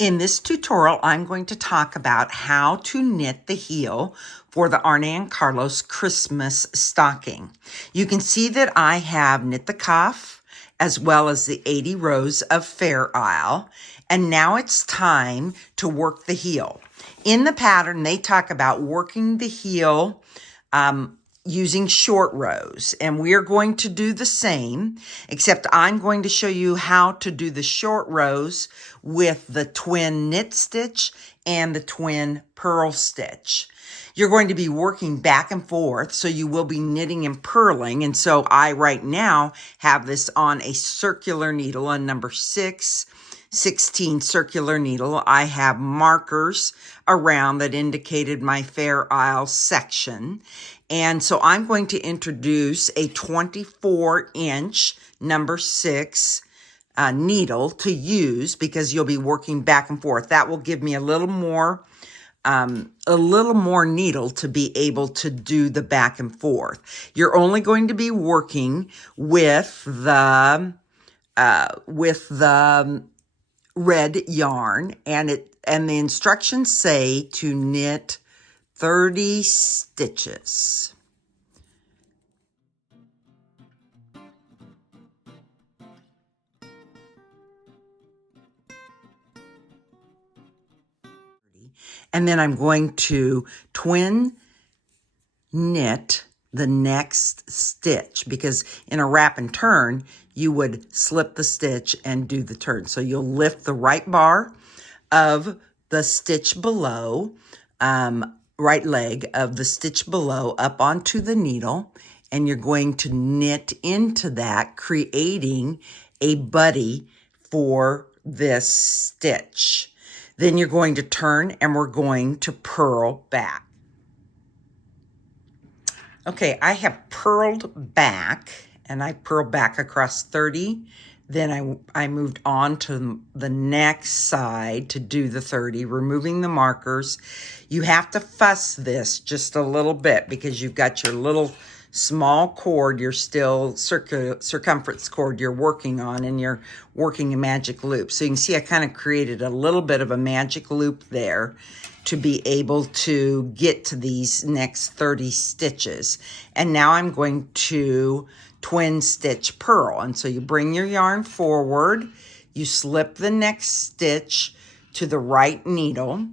In this tutorial, I'm going to talk about how to knit the heel for the Arne and Carlos Christmas stocking. You can see that I have knit the cuff as well as the 80 rows of Fair Isle, and now it's time to work the heel. In the pattern, they talk about working the heel using short rows, and we are going to do the same, except I'm going to show you how to do the short rows with the twin knit stitch and the twin purl stitch. You're going to be working back and forth, so you will be knitting and purling, and so I right now have this on a circular needle, on number 6/16 circular needle. I have markers around that indicated my Fair Isle section. And so I'm going to introduce a 24-inch number 6 needle to use because you'll be working back and forth. That will give me a little more needle to be able to do the back and forth. You're only going to be working with the red yarn, and the instructions say to knit 30 stitches. And then I'm going to twin knit the next stitch, because in a wrap and turn, you would slip the stitch and do the turn. So you'll lift the right bar of the stitch below, right leg of the stitch below up onto the needle, and you're going to knit into that, creating a buddy for this stitch. Then you're going to turn and we're going to purl back. Okay, I have purled back, and I purled back across 30. Then I moved on to the next side to do the 30, removing the markers. You have to fuss this just a little bit because you've got your little small cord, your still circumference cord you're working on, and you're working a magic loop. So you can see I kind of created a little bit of a magic loop there to be able to get to these next 30 stitches. And now I'm going to twin stitch purl. And so you bring your yarn forward, you slip the next stitch to the right needle,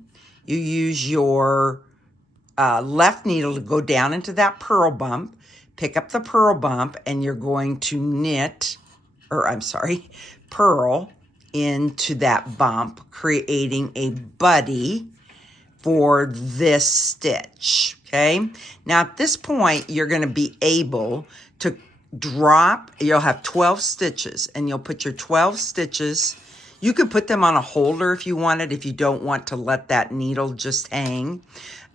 you use your left needle to go down into that purl bump, pick up the purl bump, and you're going to purl into that bump, creating a buddy for this stitch, okay? Now at this point, you're gonna be able to drop, you'll have 12 stitches, and you'll put your 12 stitches, you could put them on a holder if you wanted, if you don't want to let that needle just hang.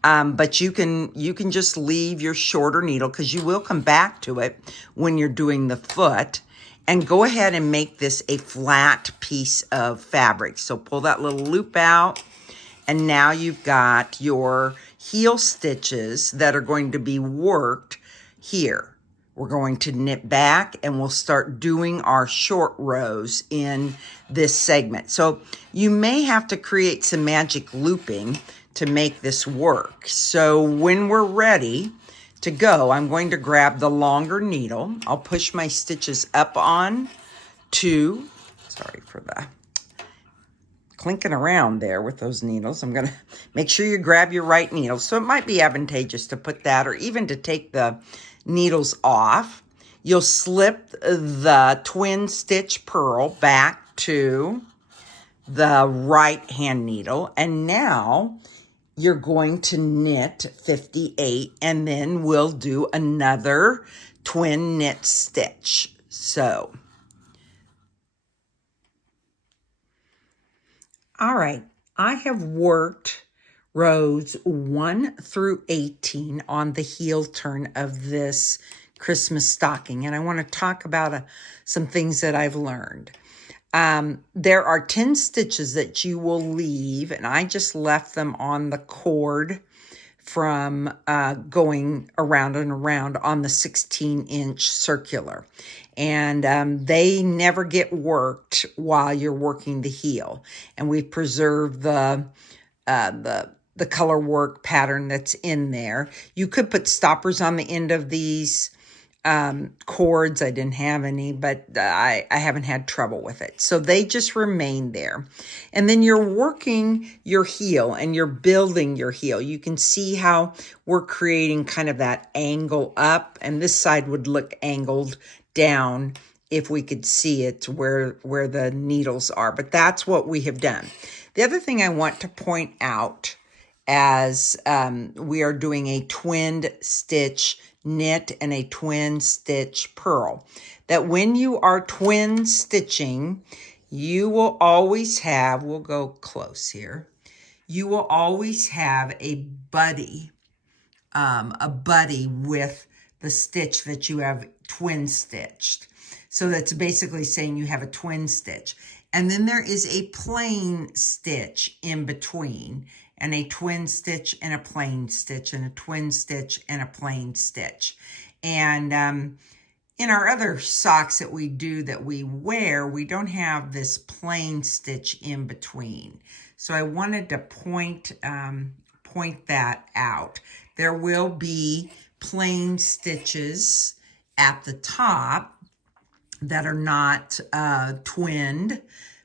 But you can just leave your shorter needle, because you will come back to it when you're doing the foot, and go ahead and make this a flat piece of fabric. So pull that little loop out, and now you've got your heel stitches that are going to be worked here. We're going to knit back, and we'll start doing our short rows in this segment. So you may have to create some magic looping to make this work. So when we're ready to go, I'm going to grab the longer needle. I'll push my stitches up on to, sorry for the clinking around there with those needles. I'm gonna make sure you grab your right needle. So it might be advantageous to put that, or even to take the needles off. You'll slip the twin stitch purl back to the right hand needle, and now you're going to knit 58, and then we'll do another twin knit stitch. So, all right, I have worked rows 1 through 18 on the heel turn of this Christmas stocking, and I want to talk about some things that I've learned. There are 10 stitches that you will leave, and I just left them on the cord from going around and around on the 16-inch circular. And they never get worked while you're working the heel. And we preserve the color work pattern that's in there. You could put stoppers on the end of these cords. I didn't have any, but I haven't had trouble with it. So they just remain there. And then you're working your heel and you're building your heel. You can see how we're creating kind of that angle up, and this side would look angled down if we could see it where the needles are. But that's what we have done. The other thing I want to point out as we are doing a twinned stitch knit and a twin stitch purl, that when you are twin stitching, you will always have, we'll go close here, you will always have a buddy with the stitch that you have twin stitched. So that's basically saying you have a twin stitch. And then there is a plain stitch in between, and a twin stitch and a plain stitch, and a twin stitch and a plain stitch. And in our other socks that we do that we wear, we don't have this plain stitch in between. So I wanted to point that out. There will be plain stitches at the top that are not twinned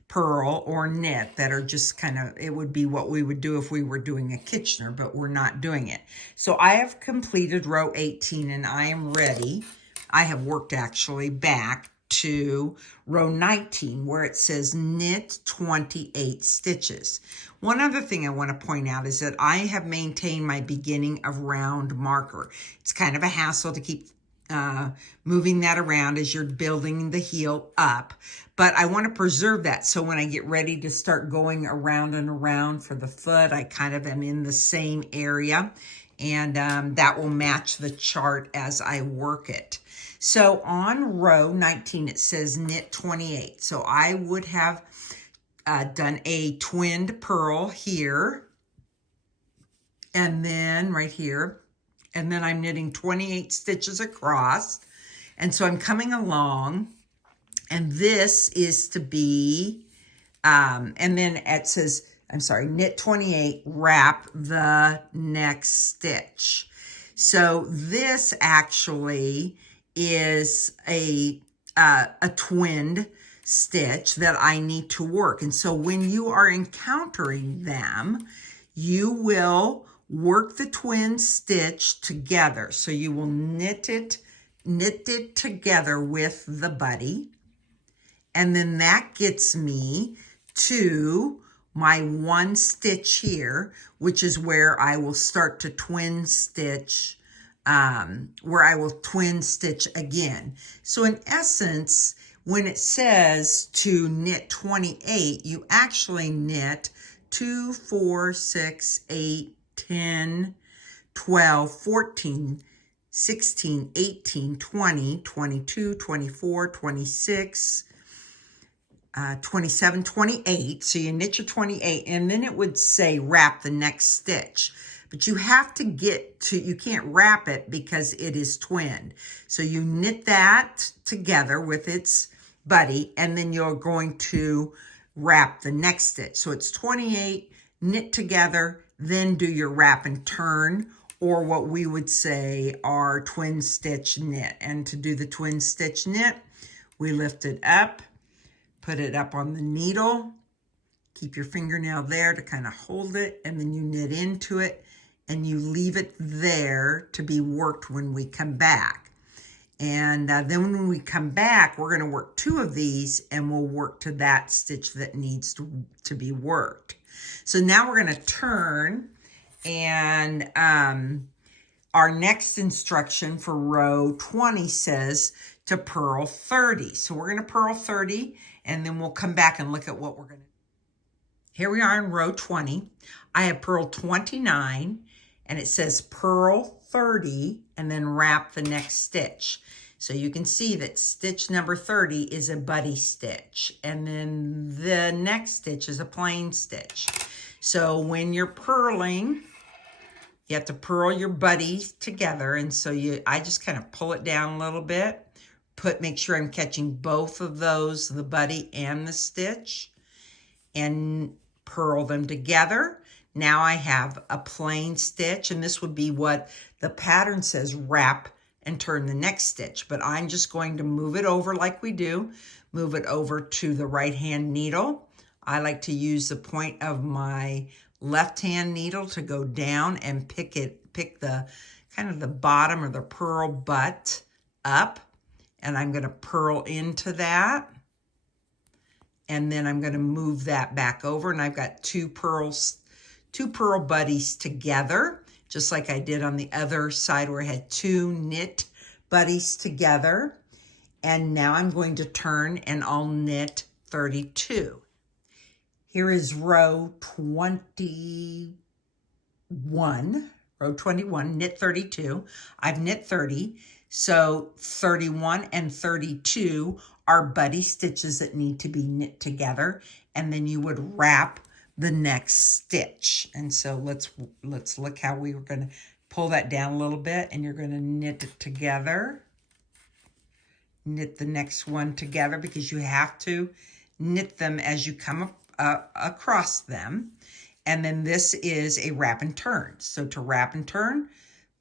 purl or knit, that are just kind of, it would be what we would do if we were doing a Kitchener, but we're not doing it. So I have completed row 18 and I am ready. I have worked actually back to row 19 where it says knit 28 stitches. One other thing I want to point out is that I have maintained my beginning of round marker. It's kind of a hassle to keep moving that around as you're building the heel up, but I want to preserve that. So when I get ready to start going around and around for the foot, I kind of am in the same area, and that will match the chart as I work it. So on row 19, it says knit 28. So I would have done a twinned purl here, and then right here, and then I'm knitting 28 stitches across. And so I'm coming along, and this is to be, and then it says, I'm sorry, knit 28, wrap the next stitch. So this actually is a twinned stitch that I need to work. And so when you are encountering them, you will work the twin stitch together. So you will knit it together with the buddy. And then that gets me to my one stitch here, which is where I will start to twin stitch, where I will twin stitch again. So in essence, when it says to knit 28, you actually knit 2, 4, 6, 8, 10, 12, 14, 16, 18, 20, 22, 24, 26, 27, 28. So you knit your 28, and then it would say wrap the next stitch. But you have to get to, you can't wrap it because it is twinned. So you knit that together with its buddy, and then you're going to wrap the next stitch. So it's 28, knit together, then do your wrap and turn, or what we would say are twin stitch knit. And to do the twin stitch knit, we lift it up, put it up on the needle, keep your fingernail there to kind of hold it, and then you knit into it, and you leave it there to be worked when we come back. And then when we come back, we're going to work 2 of these, and we'll work to that stitch that needs to be worked. So now we're going to turn, and our next instruction for row 20 says to purl 30. So we're going to purl 30, and then we'll come back and look at what we're going to do. Here we are in row 20. I have purled 29, and it says purl 30, and then wrap the next stitch. So you can see that stitch number 30 is a buddy stitch, and then the next stitch is a plain stitch. So when you're purling, You have to purl your buddies together, and so I just kind of pull it down a little bit, make sure I'm catching both of those, the buddy and the stitch, and purl them together. Now I have a plain stitch, and this would be what the pattern says, wrap and turn the next stitch, but I'm just going to move it over like we do, move it over to the right hand needle. I like to use the point of my left hand needle to go down and pick the kind of the bottom or the purl butt up, and I'm going to purl into that, and then I'm going to move that back over, and I've got two purl buddies together, just like I did on the other side where I had two knit buddies together. And now I'm going to turn and I'll knit 32. Here is row 21, knit 32. I've knit 30, so 31 and 32 are buddy stitches that need to be knit together, and then you would wrap the next stitch. And so let's look how we were going to pull that down a little bit, and you're going to knit it together. Knit the next one together, because you have to knit them as you come across them. And then this is a wrap and turn. So to wrap and turn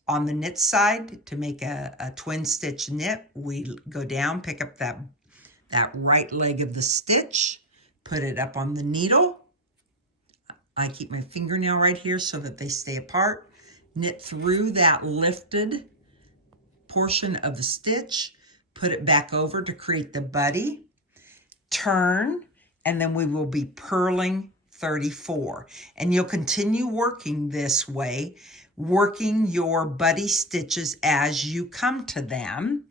on the knit side, to make a twin stitch knit, we go down, pick up that right leg of the stitch, put it up on the needle. I keep my fingernail right here so that they stay apart. Knit through that lifted portion of the stitch, put it back over to create the buddy, turn, and then we will be purling 34. And you'll continue working this way, working your buddy stitches as you come to them.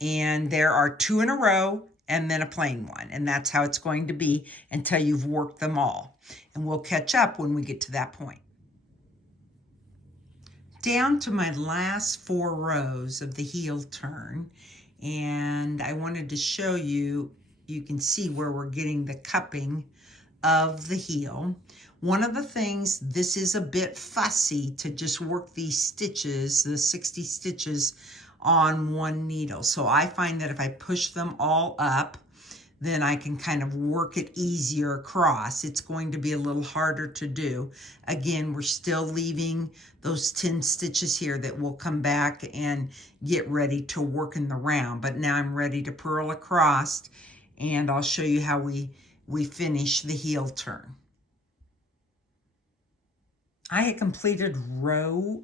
And there are 2 in a row and then a plain one. And that's how it's going to be until you've worked them all. And we'll catch up when we get to that point. Down to my last 4 rows of the heel turn. And I wanted to show you, you can see where we're getting the cupping of the heel. One of the things, this is a bit fussy to just work these stitches, the 60 stitches on one needle. So I find that if I push them all up, then I can kind of work it easier across. It's going to be a little harder to do. Again, we're still leaving those 10 stitches here that will come back and get ready to work in the round. But now I'm ready to purl across, and I'll show you how we finish the heel turn. I had completed row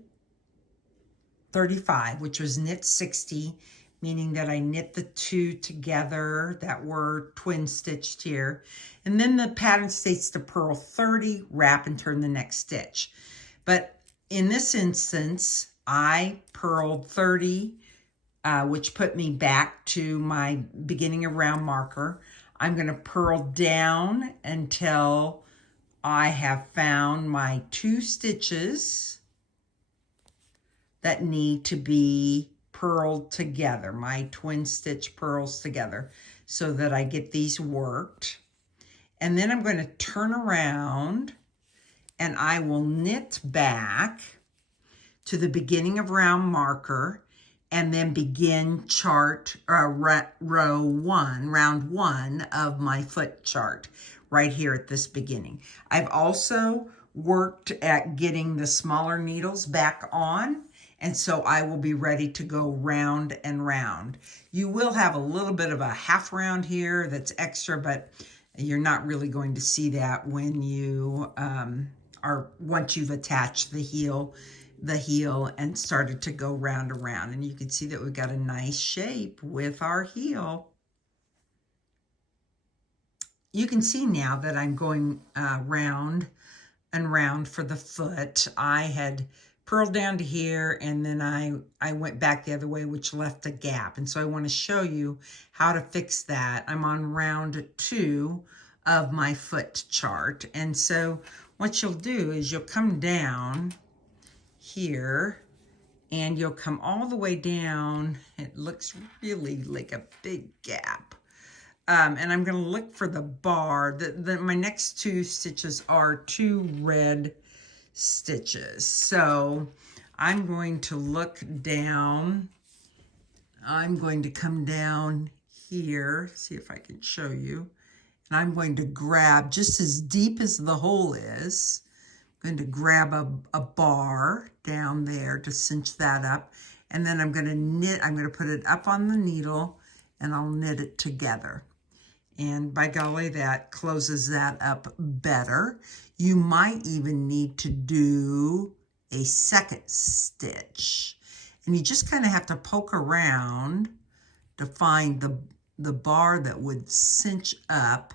35, which was knit 60, meaning that I knit the 2 together that were twin stitched here. And then the pattern states to purl 30, wrap, and turn the next stitch. But in this instance, I purled 30, which put me back to my beginning of round marker. I'm going to purl down until I have found my 2 stitches that need to be purled together, my twin stitch purls together, so that I get these worked. And then I'm going to turn around and I will knit back to the beginning of round marker, and then begin round one of my foot chart right here at this beginning. I've also worked at getting the smaller needles back on, and so I will be ready to go round and round. You will have a little bit of a half round here that's extra, but you're not really going to see that when you once you've attached the heel and started to go round and round. And you can see that we've got a nice shape with our heel. You can see now that I'm going round and round for the foot. I had purled down to here, and then I went back the other way, which left a gap. And so I want to show you how to fix that. I'm on round 2 of my foot chart. And so what you'll do is you'll come down here, and you'll come all the way down. It looks really like a big gap. And I'm going to look for the bar. My next 2 stitches are 2 red stitches. So I'm going to look down. I'm going to come down here, see if I can show you. And I'm going to grab, just as deep as the hole is, I'm going to grab a bar down there to cinch that up. And then I'm going to knit, I'm going to put it up on the needle and I'll knit it together. And by golly, that closes that up better. You might even need to do a second stitch. And you just kind of have to poke around to find the bar that would cinch up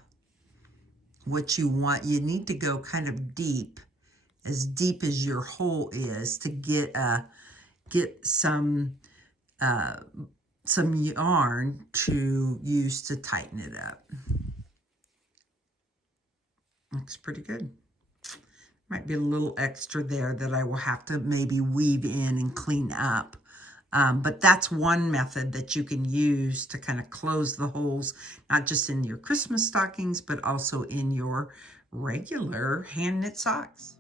what you want. You need to go kind of deep as your hole is, to get some yarn to use to tighten it up. Looks pretty good. Might be a little extra there that I will have to maybe weave in and clean up. But that's one method that you can use to kind of close the holes, not just in your Christmas stockings, but also in your regular hand knit socks.